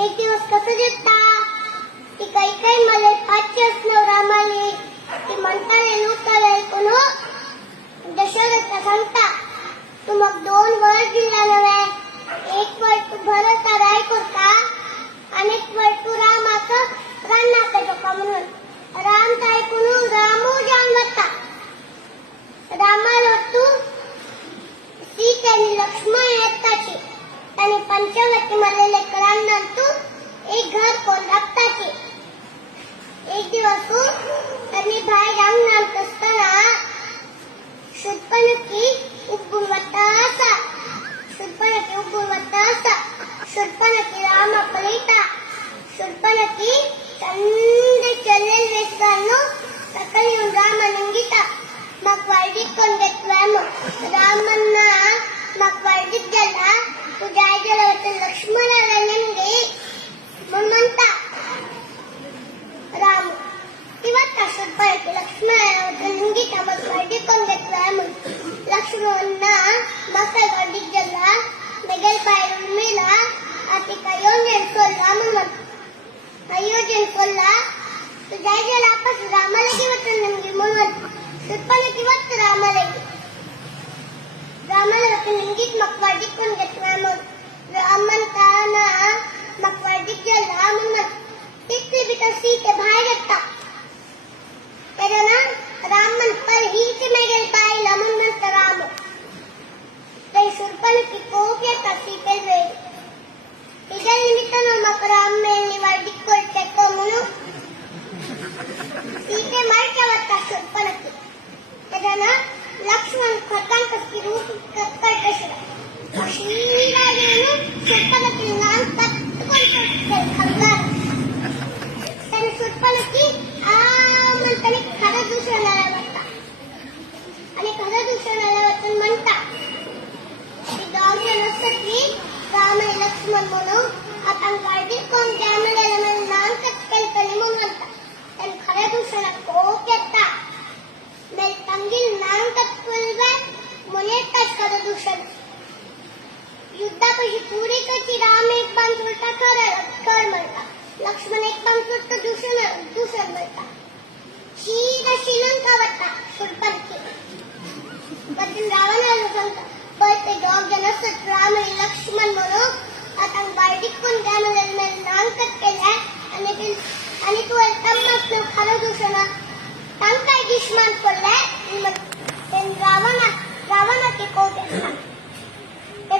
एक दिवस कसं देता ती काही काही मला पाचच रामाले ती म्हणताले लुटाले कोण दशरथला सांगता तू मग 2 वर दिला नव्हे एक वर तू भरता राय करता आणि एक वर तू रामाचं रानात डोका म्हणून राम काय कोण रामू जानवता रामाला तू सीता आणि लक्ष्मण येताचे आणि पंचवटी मध्ये लेकरांना तू एक घर कोण लागताचे एक दिवस त्यांनी बाहेर अंगणात असताना शूर्पणखी उभून वाटता शूर्पणखी रामा पलैता शूर्पणखी चंद चलेल वेसगानो सकल येऊन रामा निंगिता मग वाईट कोण घेतलाय मग रामांना मग वाईट गेला तू जाय गेला होता लक्ष्मणाला नेमगे म्हणून म्हणता राम किंवा शूर्पणखी लक्ष्मणाला होता निंगिता मग वाईट कोण घेतलाय मग लक्ष्मणना मग काय वाईट गेला मेगल बाहेरून मेला आता काय योजन सोडला म्हणून अयोजन सोडला तू जाय गेला आपस रामाला घेऊन नेमगे म्हणून शूर्पणखी वाटत रामाला होतं निंगीत मकवाडी कोण घेतला मग राम म्हणताना मकवाडी गेला म्हणून तिथे बितर सीते बाहेर येता तर ना राम म्हणता हिचे मेगेल पाहिला म्हणून म्हणता राम तर शूर्पणखी खूप येतात सीते वेळ तिच्या निमित्तानं मग राम मेलनी वाडी करते म्हणून सीते मारच्या वाटता शूर्पणखी त्याला लक्ष्मण खतान कसकी रूप करते श्रीराजेनु शूर्पणखी नाम तत्कोण खंगार त्याने शूर्पणखी म्हणताने खरं दुसऱ्याला वाटता आणि खरं दुसऱ्याला वाटून म्हणता की गावच्या नसतली राम आणि लक्ष्मण म्हणून आता गाडी कोण त्यामध्ये नाम तत्कल्पने म्हणून म्हणता त्याने खऱ्या दुसऱ्याला खूप येता मेल तंगील नाम तत्कल्पे मुनेताच खरं दुसऱ्याला युद्धापैकी पुरी कची राम एक बाण सुलटा कर म्हणता लक्ष्मण एक बाण सुलटा दुसरं म्हणता सीधा श्रीलंका वाटता शूर्पणखी पण रावणाला सांगता पण ते दोघ असत राम आणि लक्ष्मण म्हणून आता बायडीत पण त्यामध्ये नांकत केलाय आणि तू तम्मस खरं दुसरं काय दुश्मन पडलाय रावणा के को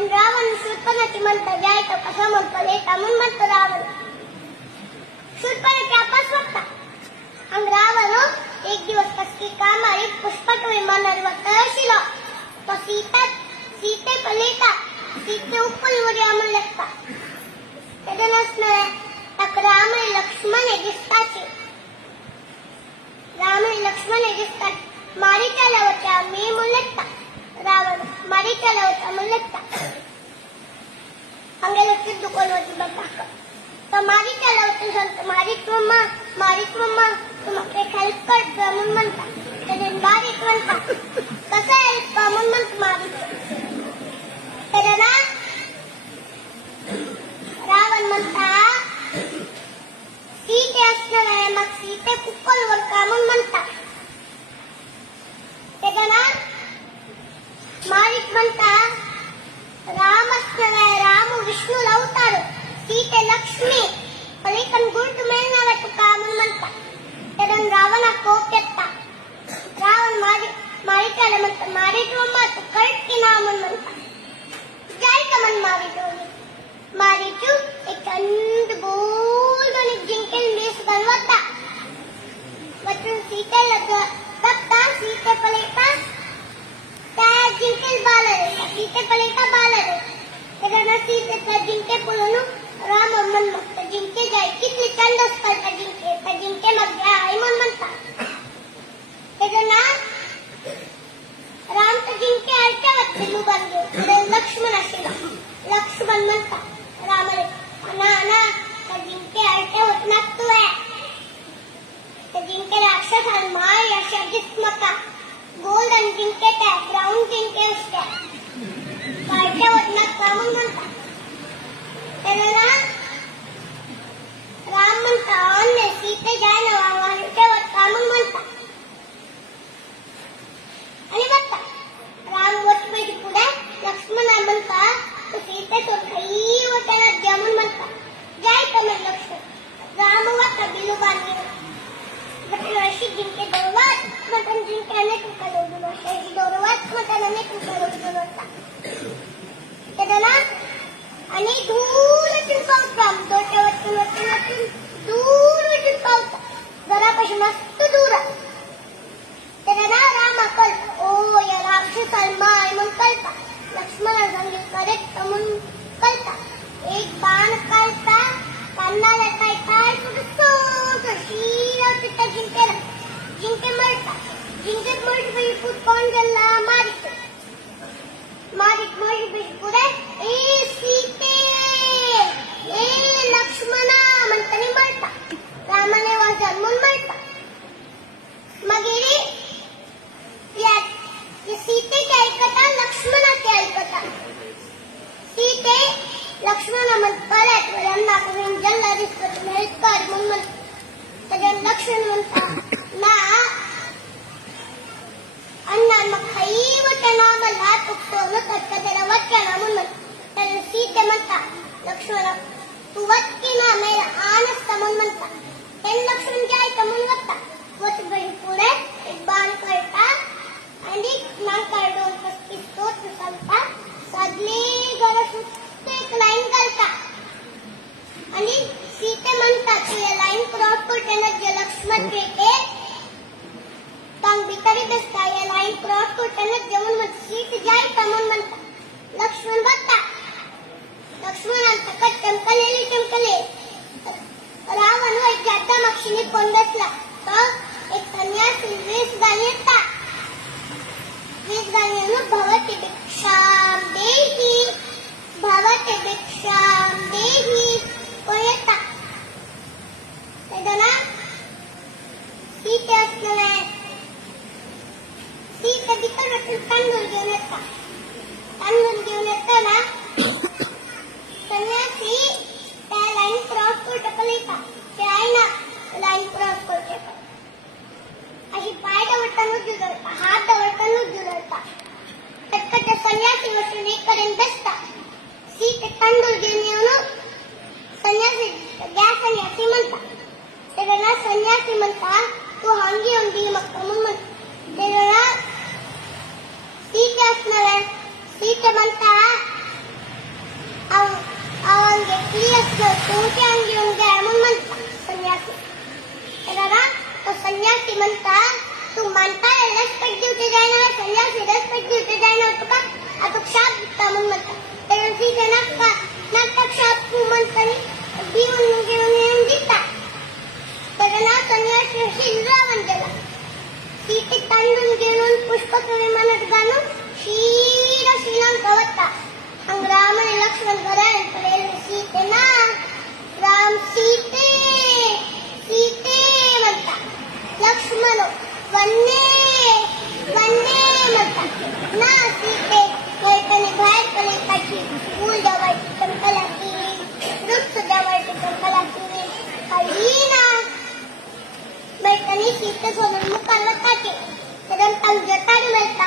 रावण शूर्पणखी म्हणता जाय तर कसा म्हणतो येता म्हणून म्हणतो रावण शूर्पणखी आपस वाटता आणि रावण एक दिवस कसकी कामारी पुष्पक विमानावर वतशिलो तो सीते पलेता सीते उपर आम्हाला लागता त्याच्यानंतर तक राम आणि लक्ष्मण हे दिसताचे मारी त्याला होत्या मी मुलगता रावण मारी त्याला होता मुलगता अंगेला किती दुकान होती बघा तर मारी त्याला होते सांगतो मारीत मम्मा तुम्हाला हेल्प करतो म्हणून म्हणता त्याने बारीक म्हणता कसं हेल्प म्हणून म्हणतो मारीत त्याला ना रावण म्हणता सीते असणार आहे मग सीते कुक्कलवर का म्हणून म्हणता त्याला ना मारीत म्हणता राम असणार आहे राम विष्णू अवतार सीते लक्ष्मी पलीकन गुंट मिळणार का म्हणून म्हणता त्याला रावणा कोप येता रावण मारी त्याला म्हणता मारी मम्मा तू कळत की ना म्हणून म्हणता जायचं म्हण मारी तू एक थंड गोल आणि जिंकेल बेस बनवता वचून सीतेला बघता सीते पलेता त्या जिंकेल बालरे सीते पलेता बालरे त्याला सीते जिंके पळून राम मन मग जिंके जाय किती चंद असतात जिंके मग जाय म्हणून म्हणता त्याचं ना राम तर जिंके आयच्या वाटते लुबान घेऊन लक्ष्मण असेल लक्ष्मण म्हणता रामाला ना जिंके आयच्या होत नागतोय तर जिंके राक्षस आणि माय अशा जिस्मता गोल्ड आणि जिंके त्या ब्राऊन जिंके असत्या आयच्या होत नागता म्हणून म्हणता त्याला ना म्हणून म्हणतात. जय तमिळ लक्ष्मण रामवत बिलुबानी बटलशी जिंके दौलत मटन जिंकण्याने तुका लोडून अशी दौलत मटनाने तुका लोडून होता त्याला आणि दूर चिंपावता तोट्यावरतून वरतून दूर चिंपावता घरापाशी मस्त दूर त्याला राम कल्प ओ या राक्षसाला माय म्हणून कल्पा लक्ष्मण सांगितले करेक्ट म्हणून कल्पा एक बाण काढता कान्हाला काय काय सुद्धा शिरा चिट्टा जिंके मरता जिंके मरत बिलकुल कोण झाला मारित पुढे ए सीते ए लक्ष्मणा म्हणताना मरता रामाने वाजल म्हणून मरता मग सीतेचे ऐकता लक्ष्मणाचे ऐकता सीते लक्ष्मणा म्हणतात यांना करून जल्ला दिसत मेहकार म्हणून त्याच्या लक्ष्मण म्हणता ना अण्णा मग खाई वचना मला तुकतो त्याला वचना म्हणून त्याला सीते म्हणता लक्ष्मणा तू वचकी ना मेरा आनसता म्हणून म्हणता त्याने लक्ष्मण जे ऐका म्हणून वचता वच पुढे एक बाण करता आणि नाकार 235 स्तोत्र चालता सदली गरज एक लाईन करता आणि सीते म्हणतात की या लाईन क्रॉस करताना जे लक्ष्मण येते तंग भितरी बसता या लाईन क्रॉस करताना जेवण मग सीट जायचा म्हणून म्हणतात लक्ष्मण बघता लक्ष्मणांचा कट चमकले रावण व एक जाता मक्षिणी कोण बसला तर एक संन्यासी वेश गाणी येतात वेश गाणी भवती भिक्षाम देही कोयता त्याला सीते असणार सीते बितर तांदूळ घेऊन येता ना संन्यासी त्या लाईन क्रॉस करू टाकले का ते आहे ना लाईन क्रॉस करू टाका अशी पाय दवडताना जुळता हात दवडताना जुळता तत्कट संन्यासी वचून एक करेन बसता सीते तांदूळ घेऊन येऊन संन्यासी द्या संन्यासी म्हणता त्याला संन्यासी म्हणता तू हांगी अंगी मग म्हणून त्याला सीते असणार सीते म्हणता अवंगे ती असलं तुमच्या अंगी अंगी म्हणून म्हणता संन्यासी त्याला तो संन्यासी म्हणता तू म्हणता रेस्पेक्ट देऊ ते जाणार संन्यासी रेस्पेक्ट देऊ ते जाणार तुका आता शाप दिसता म्हणून म्हणता त्याला सीते नाटक शाप तू म्हणतानी घेऊन येऊन दिसता त्याला संन्यासी शिलरावण गेला सीते तांदूळ घेऊन पुष्पक विमानात घालून श्रीलंक होता राम आणि लक्ष्मण घराकडे सीते ना राम सीते म्हणता लक्ष्मण वन्ने म्हणता ना सीते बाहेर कलेची फूल जवळची चमकलाची वृक्ष जवळची चमकलाची काही ना बैठणी सीते सोडून मुखाला काटे तर तंग जटाडी मिळता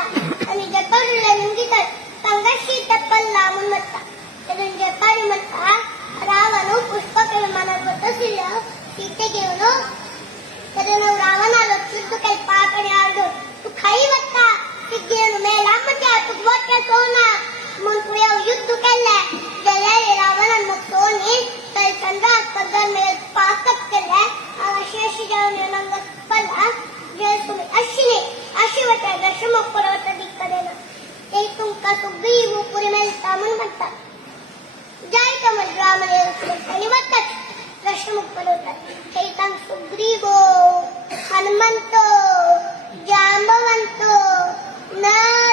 आणि जटाडीला निंदितात तंगाशी टप्पल म्हणून म्हणता तर जटाडी म्हणता रावण पुष्पक विमानात बसल्या सीते घेऊन तर रावणाला शुद्ध काही पाकडे आलो तू खाई बघता ती घेऊन मेला म्हणजे तू वाटत सोना मग तू युद्ध केलंय गेल्या रावणानं मग सोनी तर चंद्रा पदर मिळत पाकत केलंय अशी जाऊन नंग पडला जय तुम्ही अशी वाटत दशमक पर्वत दिक्कदेना ते तुमका सुग्रीव पुरी मिळता म्हणून म्हणतात जय तमिळ रामने म्हणतात दशमुख पर्वतात चैतन सुग्रीव हनुमंत जांबवंत नर